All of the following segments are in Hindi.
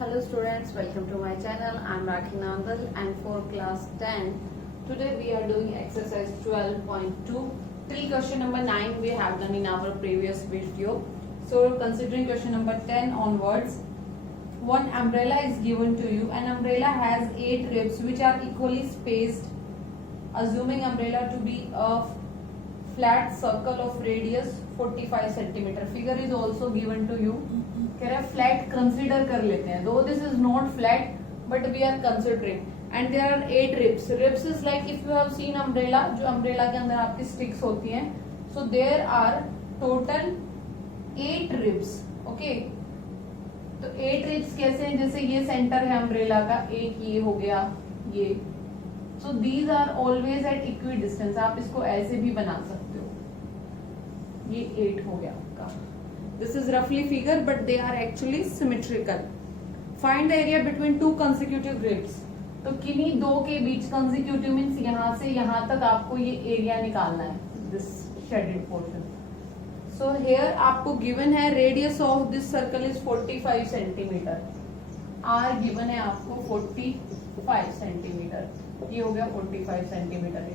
Hello students, welcome to my channel. I am Rakhi Nangal and for class 10, today we are doing exercise 12.2. Till question number 9 we have done in our previous video. So considering question number 10 onwards, one umbrella is given to you. An umbrella has 8 ribs which are equally spaced. Assuming umbrella to be a flat circle of radius 45 centimeter. Figure is also given to you. कह रहा है फ्लैट कंसिडर कर लेते हैं, दो this is not flat but we are considering and there are 8 ribs. Ribs is like if you have seen umbrella, जो अम्ब्रेला के अंदर आपकी स्टिक्स होती हैं, so there are total 8 ribs. Okay, तो 8 रिब्स कैसे हैं? जैसे ये सेंटर है अम्ब्रेला का, एक ये हो गया ये, so these are always at equidistance. आप इसको ऐसे भी बना सकते हो, ये 8 हो गया आपका. This is roughly figure, but they are actually symmetrical. Find the area between two consecutive ribs. तो किन्हीं दो के बीच consecutive means यहाँ से यहाँ तक आपको ये एरिया निकालना है, this shaded portion. So here आपको given है radius of this circle is 45 centimeter. R given है आपको 45 centimeter. ये हो गया 45 centimeter.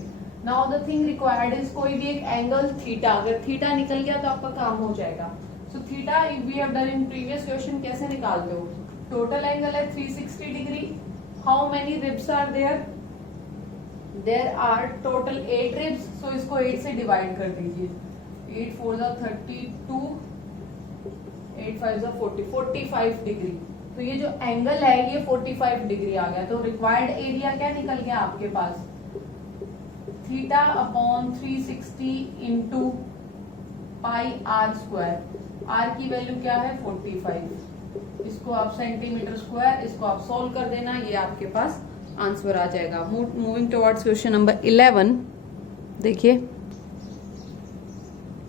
Now the thing required is कोई भी एक एंगल थीटा, अगर थीटा निकल गया तो आपका काम हो जाएगा. So theta we have done in previous question, कैसे निकालते हो? टोटल एंगल है 360 degree. How many ribs are there? There are total 8 ribs. So इसको 8 से डिवाइड कर दीजिए. 8 4 32, 8 5 40, 45 डिग्री. तो ये जो एंगल है ये 45 डिग्री आ गया. तो रिक्वायर्ड एरिया क्या निकल गया आपके पास? Theta upon 360 into pi are square. Are की वैल्यू क्या है? 45. इसको आप सेंटीमीटर स्क्वायर, इसको आप सोल्व कर देना, ये आपके पास आंसर आ जाएगा. Moving towards question number 11. देखिए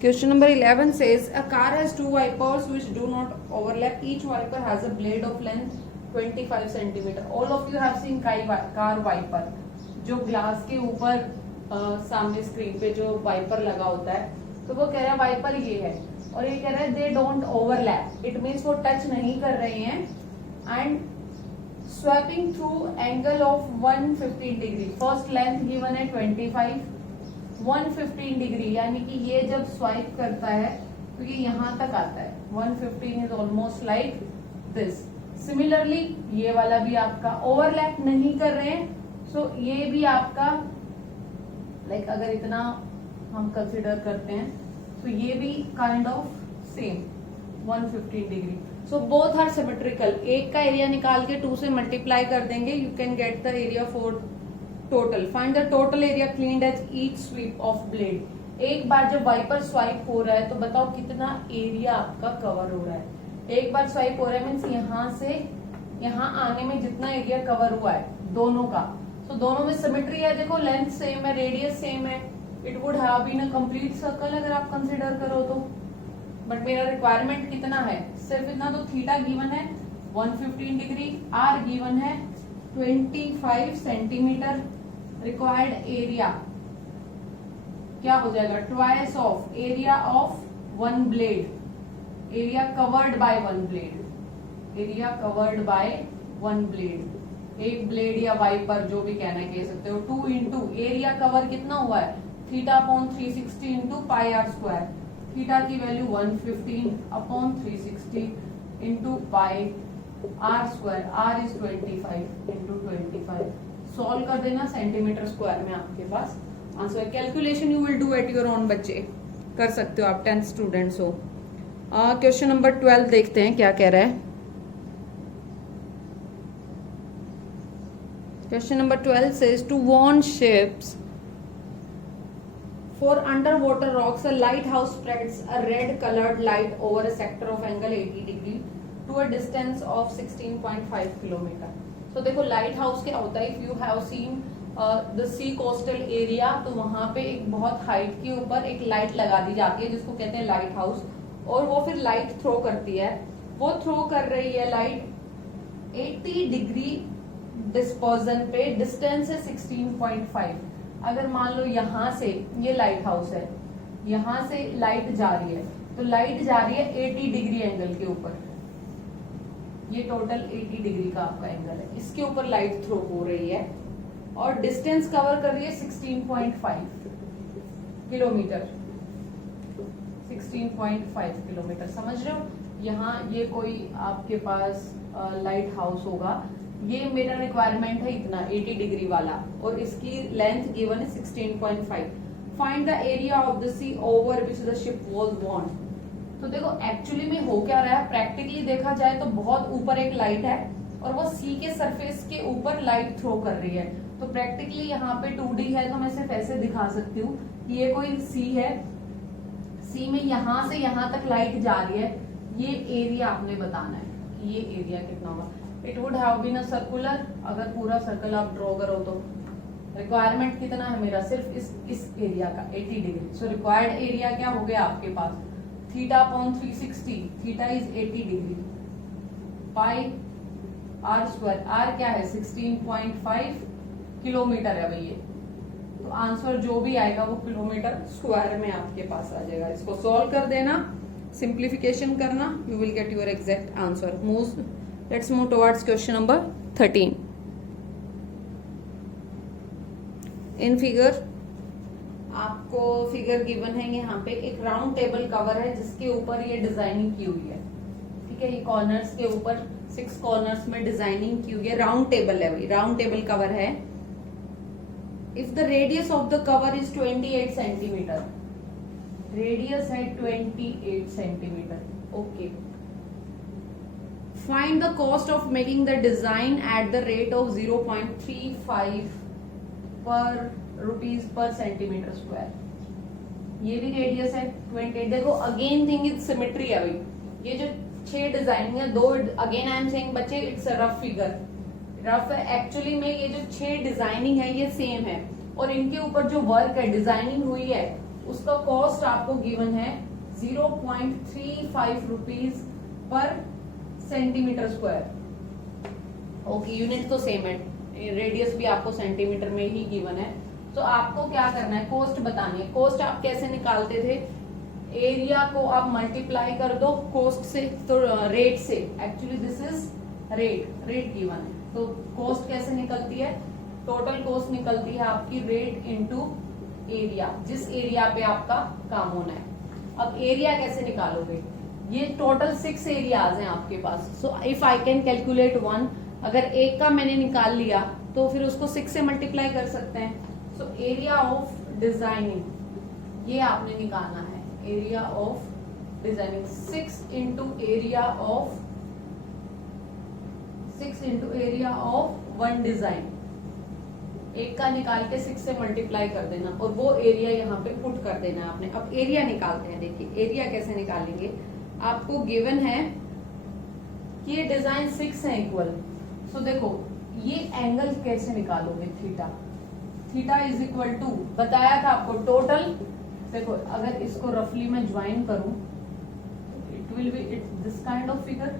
question number 11 says a car has two wipers which do not overlap. Each wiper has a blade of length 25 centimeter. All of you have seen car wiper, जो ग्लास के ऊपर सामने स्क्रीन पे जो वाइपर लगा होता है. तो वो कह रहा है वाइपर ये है, और ये कह रहा है they don't overlap. It means वो टच नहीं कर रहे हैं. And swapping through angle of 115 degree. First length given है 25, 115 डिग्री, यानी कि ये जब स्वाइप करता है तो ये यहाँ तक आता है. 115 is almost like this. Similarly ये वाला भी आपका ओवरलैप नहीं कर रहे हैं. सो ये भी आपका लाइक अगर इतना हम कंसिडर करते हैं तो ये भी kind of same 115 degree. So both are symmetrical. एक का एरिया निकाल के 2 से मल्टीप्लाई कर देंगे, you can get the area for total. Find the total area cleaned at each sweep of blade. एक बार जब वाइपर स्वाइप हो रहा है तो बताओ कितना एरिया आपका कवर हो रहा है. एक बार स्वाइप हो रहा है मीन्स यहाँ से यहाँ आने में जितना एरिया कवर हुआ है दोनों का. तो दोनों में सिमेट्री है. देखो लेंथ सेम है, रेडियस सेम है. It would have been a complete circle अगर आप कंसिडर करो तो. बट मेरा रिक्वायरमेंट कितना है? सिर्फ इतना. तो थीटा गिवन है 115 डिग्री, आर गिवन है 25 सेंटीमीटर. रिक्वायर्ड एरिया क्या हो जाएगा? Twice of area of one blade. Area covered by one blade. Area covered by one blade. एक ब्लेड या वाइपर जो भी कहना कह सकते हो. 2 इंटू एरिया कवर कितना हुआ है? Theta upon 360 into pi are square. Theta की value 115 upon 360 into pi are square. R is 25 into 25. Solve कर देना, सेंटीमीटर स्क्वायर में आपके पास answer. Calculation you will do at your own. बच्चे कर सकते हो, आप 10th स्टूडेंट्स हो. क्वेश्चन नंबर 12 देखते हैं क्या कह रहा है. Question number 12 says to warn ships for underwater rocks, a lighthouse spreads a red colored light over a sector of angle 80 degree to a distance of 16.5 kilometer. So देखो लाइट हाउस क्या होता है? If you have seen the sea coastal area, तो वहां पे एक बहुत हाइट के ऊपर एक लाइट लगा दी जाती है जिसको कहते हैं लाइट हाउस, और वो फिर लाइट थ्रो करती है. वो थ्रो कर रही है लाइट 80 डिग्री डिस्पर्जन पे. डिस्टेंस है 16.5. अगर मान लो यहाँ से ये लाइट हाउस है, यहाँ से लाइट जा रही है, तो लाइट जा रही है 80 डिग्री एंगल के ऊपर. ये टोटल 80 डिग्री का आपका एंगल है, इसके ऊपर लाइट थ्रो हो रही है और डिस्टेंस कवर कर रही है 16.5 किलोमीटर। 16.5 किलोमीटर, समझ रहे हो? यहाँ ये कोई आपके पास लाइट हाउस होगा, ये मेरा रिक्वायरमेंट है इतना 80 डिग्री वाला और इसकी लेंथ गिवन है 16.5। Find the area of the sea over which the ship was borne. तो देखो एक्चुअली में हो क्या रहा है, प्रैक्टिकली देखा जाए तो बहुत ऊपर एक लाइट है और वो सी के सरफेस के ऊपर लाइट थ्रो कर रही है। तो प्रैक्टिकली यहाँ पे 2D है तो मैं सिर्फ ऐसे दिखा सकती हूँ कि ये कोई सी है, सी में यहाँ से यहाँ तक लाइट जा रही है। ये एरिया आपने बताना है कि ये एरिया कितना होगा। It would have been a circular, अगर पूरा सर्कल आप ड्रॉ करो तो रिक्वायरमेंट कितना है मेरा, सिर्फ इस एरिया का 80 डिग्री। सो रिक्वायर्ड एरिया क्या हो गया आपके पास, theta upon 360, theta is 80 degree, pi are square, R क्या है 16.5 किलोमीटर है भैया। तो आंसर जो भी आएगा वो किलोमीटर स्क्वायर में आपके पास आ जाएगा। इसको सॉल्व कर देना, सिंप्लीफिकेशन करना, you will get your exact answer. Let's move towards question number 13। In figure आपको फिगर गिवन है, यहाँ पे एक राउंड टेबल कवर है जिसके ऊपर ये डिजाइनिंग की हुई है, ठीक है। ये कॉर्नर्स के ऊपर 6 कॉर्नर्स में डिजाइनिंग की हुई है, राउंड टेबल है भाई, राउंड टेबल कवर है। If the radius of the cover is 28 centimetre, radius है 28 centimetre, okay. Find the cost of making the design at the rate of 0.35 पर रुपीज पर सेंटीमीटर स्क्वायर। ये भी रेडियस है 28। देखो अगेन थिंग इज सिमेट्री है भाई, ये जो 6 डिजाइनिंग है, दो अगेन आई एम सेइंग बच्चे it's a rough figure, rough है एक्चुअली में। ये जो 6 डिजाइनिंग है ये सेम है और इनके ऊपर जो वर्क है, डिजाइनिंग हुई है, उसका कॉस्ट आपको गिवन है 0.35 rupees per centimetre square. Okay, unit तो सेम है, रेडियस भी आपको सेंटीमीटर में ही गिवन है। तो आपको क्या करना है, कोस्ट बतानी है। कोस्ट आप कैसे निकालते थे, एरिया को आप मल्टीप्लाई कर दो कोस्ट से, तो रेट से, actually this is rate given है। तो कोस्ट कैसे निकलती है, टोटल कोस्ट निकलती है आपकी रेट इनटू एरिया, जिस एरिया पे आपका काम होना है। अब एरिया कैसे निकालोगे, ये टोटल 6 एरियाज हैं आपके पास। So if I can calculate 1, अगर एक का मैंने निकाल लिया तो फिर उसको 6 से मल्टीप्लाई कर सकते हैं। सो एरिया ऑफ डिजाइनिंग ये आपने निकालना है, area of designing 6 into area of 1 design. एक का निकाल के 6 से मल्टीप्लाई कर देना और वो एरिया यहाँ पे पुट कर देना है आपने। अब एरिया निकालते हैं, देखिए एरिया कैसे निकालेंगे। आपको गिवन है कि ये डिजाइन 6 है इक्वल। सो देखो ये एंगल कैसे निकालोगे, थीटा इज इक्वल टू, बताया था आपको टोटल। देखो अगर इसको रफली मैं ज्वाइन करूं it will be this kind of figure,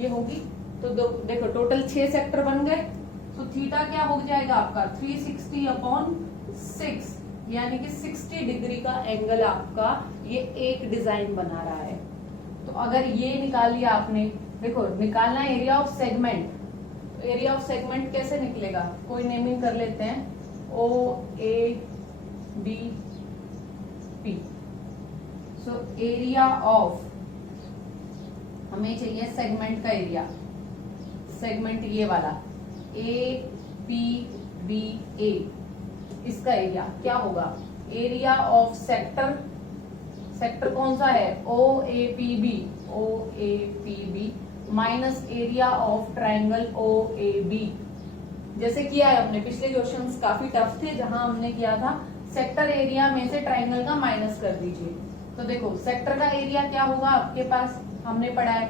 ये होगी। तो देखो टोटल 6 सेक्टर बन गए। तो थीटा क्या हो जाएगा आपका 360 अपॉन 6, यानी कि 60 डिग्री का एंगल आपका ये एक डिजाइन बना रहा है। तो अगर ये निकाल लिया आपने, देखो निकालना एरिया ऑफ सेगमेंट। तो एरिया ऑफ सेगमेंट कैसे निकलेगा, कोई नेमिंग कर लेते हैं, OABP। सो एरिया ऑफ, हमें चाहिए सेगमेंट का एरिया, सेगमेंट ये वाला APBA, इसका एरिया क्या होगा, एरिया ऑफ सेक्टर, सेक्टर कौन सा है OAPB minus area of triangle OAB। जैसे किया है हमने पिछले क्वेश्चंस काफी टफ थे, जहां हमने किया था सेक्टर एरिया में से ट्राइंगल का माइनस कर दीजिए। तो देखो सेक्टर का एरिया क्या होगा आपके पास, हमने पढ़ा है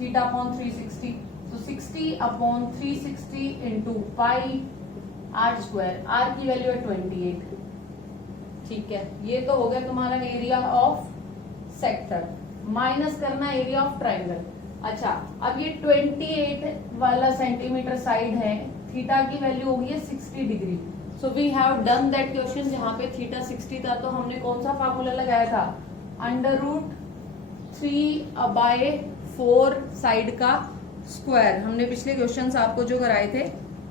थीटा अपॉन 360। तो 60 upon 360 into pi are square, are की वैल्यू है 28, ठीक है। ये तो हो गया तुम्हारा एरिया ऑफ सेक्टर, माइनस करना एरिया ऑफ ट्राइंगल। अच्छा अब ये 28 वाला सेंटीमीटर साइड है, थीटा की वैल्यू होगी है 60 degree. So we have done that question जहां पे थीटा 60 था। तो हमने कौन सा फार्मूला लगाया था, अंडर रूट 3/4 साइड का स्क्वायर। हमने पिछले क्वेश्चंस आपको जो कराए थे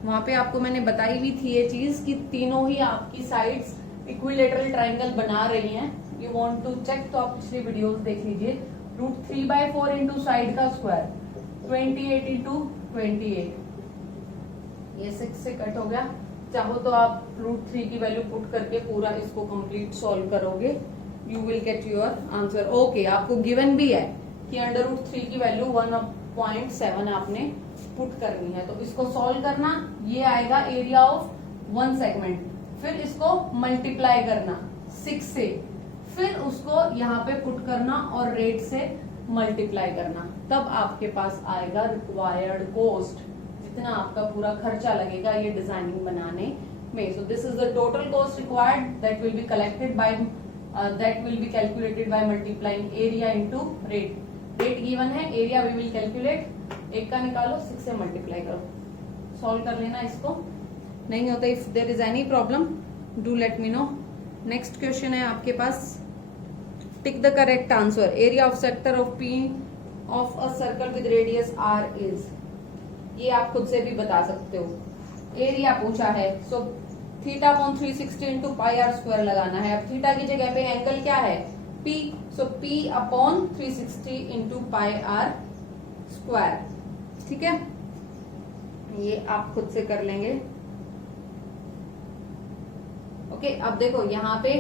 वहां पे आपको मैंने बताई हुई थी ये चीज कि तीनों ही आपकी साइड्स इक्विलेटरल ट्राइंगल बना रही हैं। यू वांट टू चेक तो आप पिछली वीडियोस देख लीजिए। √3/4 इंटू साइड का स्क्वायर 28 इंटू 28, ये 6 से कट हो गया। चाहो तो आप √3 की वैल्यू पुट करके पूरा इसको कंप्लीट सॉल्व करोगे, you will get your answer. Okay, आपको गिवन भी है कि √3 की वैल्यू 1.7 आपने पुट करनी है। तो इसको सॉल्व करना, ये आएगा एरिया ऑफ वन सेगमेंट, फिर इसको मल्टीप्लाई करना 6 से, फिर उसको यहाँ पे पुट करना और रेट से मल्टीप्लाई करना, तब आपके पास आएगा रिक्वायर्ड कॉस्ट, जितना आपका पूरा खर्चा लगेगा ये डिजाइनिंग बनाने में। So this is the total cost required that will be collected by that will be calculated by multiplying area into rate. Rate given है, area we will calculate, एक का निकालो 6 से मल्टीप्लाई करो, सॉल्व कर लेना इसको। नहीं होता, if there is any problem do let me know. Next question है आपके पास, tick the correct answer. Area of sector of P of a circle with radius R is, ये आप खुद से भी बता सकते हो। एरिया पूछा है, सो θ/360 इंटू πr² लगाना है। अब थीटा की जगह पे एंगल क्या है, P, सो P/360 इंटू πr²। ठीक है, ये आप खुद से कर लेंगे। ओके, अब देखो यहाँ पे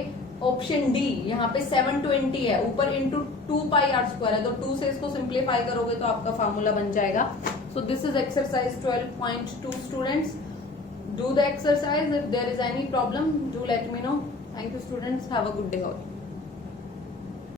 ऑप्शन डी, यहाँ पे 720 है, ऊपर इंटू 2πr² है, तो 2 से इसको सिंप्लीफाई करोगे तो आपका फॉर्मूला बन जाएगा। So this is exercise 12.2 students. Do the exercise. If there is any problem, do let me know. Thank you, students. Have a good day all.